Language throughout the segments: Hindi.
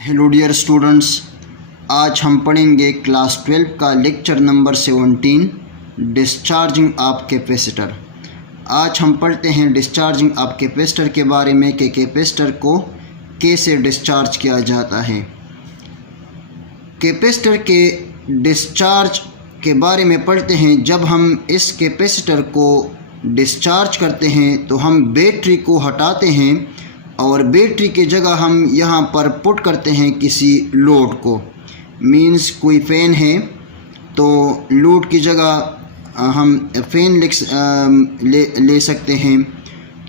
हेलो डियर स्टूडेंट्स, आज हम पढ़ेंगे क्लास 12 का lecture number 17 discharging of capacitor. आज हम पढ़ते हैं डिस्चार्जिंग ऑफ कैपेसिटर के बारे में कि कैपेसिटर को कैसे डिस्चार्ज किया जाता है। कैपेसिटर के डिस्चार्ज के बारे में पढ़ते हैं। जब हम इस कैपेसिटर को डिस्चार्ज करते हैं तो हम बैटरी को हटाते हैं और बैटरी की जगह हम यहाँ पर पुट करते हैं किसी लोड को। मींस कोई फ़ैन है तो लोड की जगह हम फ़ैन ले सकते हैं।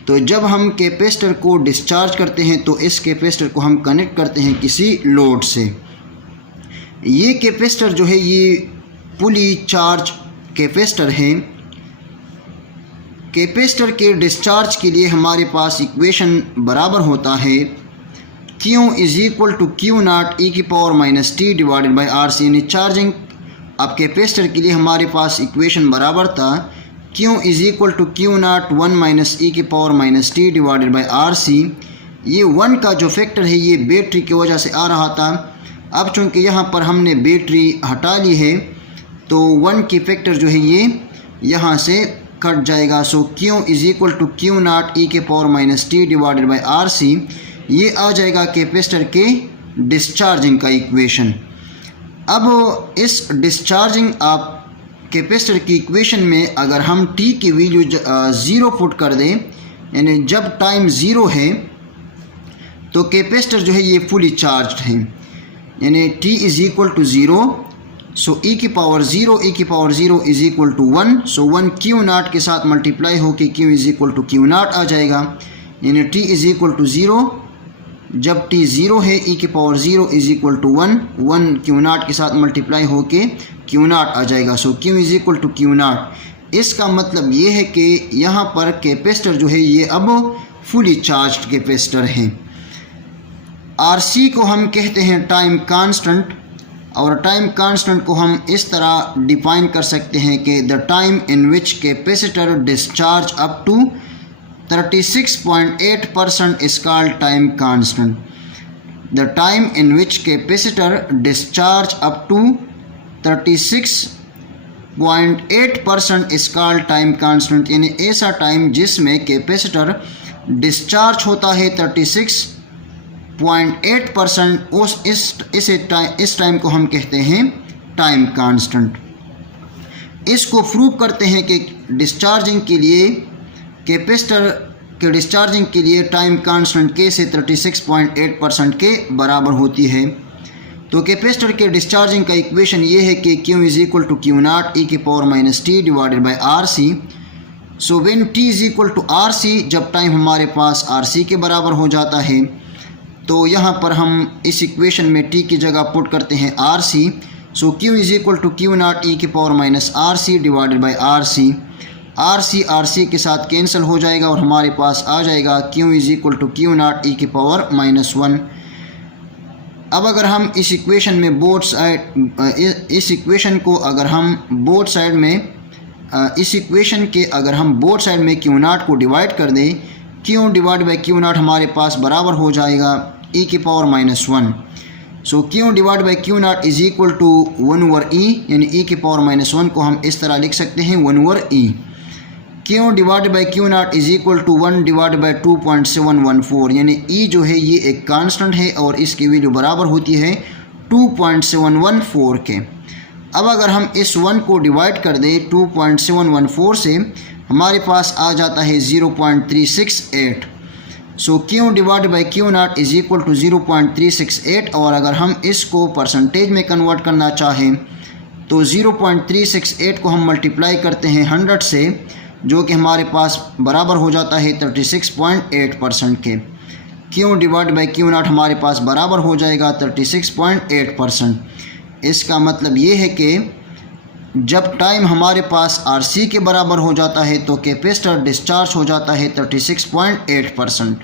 तो जब हम कैपेसिटर को डिस्चार्ज करते हैं तो इस कैपेसिटर को हम कनेक्ट करते हैं किसी लोड से। ये कैपेसिटर जो है ये फुली चार्ज कैपेसिटर है। कैपेसिटर के डिस्चार्ज के लिए हमारे पास इक्वेशन बराबर होता है Q is equal to Q naught e⁻t divided by RC। यानी चार्जिंग अब कैपेसिटर के लिए हमारे पास इक्वेशन बराबर था Q is equal to Q naught 1 e⁻t divided by RC। ये 1 का जो फैक्टर है ये बैटरी की वजह से आ रहा था। अब चूँकि यहाँ पर हमने बैटरी हटा ली है तो 1 की फैक्टर जो है ये यहाँ से कट जाएगा। So Q is equal to Q naught e⁻t divided by RC। ये आ जाएगा कैपेसिटर के डिस्चार्जिंग का इक्वेशन। अब इस डिस्चार्जिंग ऑफ कैपेसिटर की इक्वेशन में अगर हम t की वैल्यू 0 पुट कर दें, यानी जब टाइम 0 है तो कैपेसिटर जो है ये फुली चार्ज है, यानी t is equal to 0। So e⁻0 is equal to 1। So 1 Q naught के साथ मल्टीप्लाई होकर Q is equal to Q naught आ जाएगा, यानी t इज़ इक्वल टू 0। जब t 0 है e⁻0 is equal to 1 Q naught के साथ मल्टीप्लाई होकर Q नॉट आ जाएगा। So Q is equal to Q naught. इसका मतलब ये है कि यहाँ पर कैपेसिटर जो है ये अब फुली चार्ज कैपेसिटर है। RC को हम कहते हैं टाइम कांस्टेंट, और टाइम कांस्टेंट को हम इस तरह डिफाइन कर सकते हैं कि the time in which capacitor discharge up to 36.8% is called time constant. The time in which capacitor discharge up to 36.8% is called time constant. यानी ऐसा टाइम जिसमें कैपेसिटर डिस्चार्ज होता है 36.8%, इस टाइम को हम कहते हैं टाइम कांस्टेंट। इसको प्रूव करते हैं कि डिस्चार्जिंग के लिए कैपेसिटर के डिस्चार्जिंग के लिए टाइम कांस्टेंट कैसे 36.8% के बराबर होती है। तो कैपेसिटर के डिस्चार्जिंग का इक्वेशन ये है कि Q is equal to Q naught e⁻t divided by RC। So when t is equal to RC, जब टाइम हमारे पास RC के बराबर हो जाता है तो यहाँ पर हम इस इक्वेशन में t की जगह पुट करते हैं RC। So Q is equal to Q naught e⁻RC divided by RC के साथ कैंसिल हो जाएगा और हमारे पास आ जाएगा Q is equal to Q naught e⁻1। अब अगर हम इस इक्वेशन में इस इक्वेशन के अगर हम बोथ साइड में Q नॉट को डिवाइड कर दें, Q divide by Q naught हमारे पास बराबर हो जाएगा e⁻1। So Q divide by Q naught is equal to 1/e, यानी e⁻1 को हम इस तरह लिख सकते हैं 1/e। Q divide by Q naught is equal to 1 divide by 2.714, यानी e जो है ये एक कांस्टेंट है और इसकी वैल्यू बराबर होती है 2.714 के। अब अगर हम इस 1 को डिवाइड कर दें 2.714 से, हमारे पास आ जाता है 0.368। So Q divide by Q naught is equal to 0.368, और अगर हम इसको परसेंटेज में कन्वर्ट करना चाहें तो 0.368 को हम मल्टीप्लाई करते हैं 100 से, जो कि हमारे पास बराबर हो जाता है 36.8% के। Q divide by Q naught हमारे पास बराबर हो जाएगा 36.8%। इसका मतलब ये है कि जब टाइम हमारे पास RC के बराबर हो जाता है तो कैपेसिटर डिस्चार्ज हो जाता है 36.8%,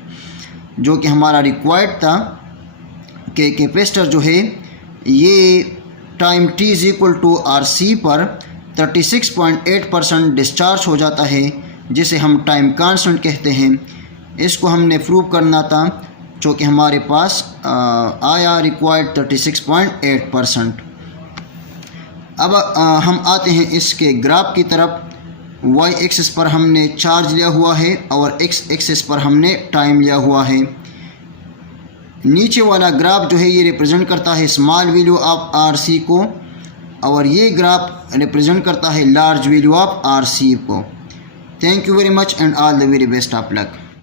जो कि हमारा रिक्वायर्ड था कि कैपेसिटर जो है ये time t is equal to RC पर 36.8% डिस्चार्ज हो जाता है, जिसे हम टाइम कांस्टेंट कहते हैं। इसको हमने प्रूव करना था जो कि हमारे पास आया रिक्वायर्ड 36.8%। अब हम आते हैं इसके ग्राफ की तरफ। वाई एक्सिस पर हमने चार्ज लिया हुआ है और एक्स एक्सिस पर हमने टाइम लिया हुआ है। नीचे वाला ग्राफ जो है ये रिप्रेजेंट करता है small value of R C को, और ये ग्राफ रिप्रेजेंट करता है large value of R C को। Thank you very much and all the very best of luck.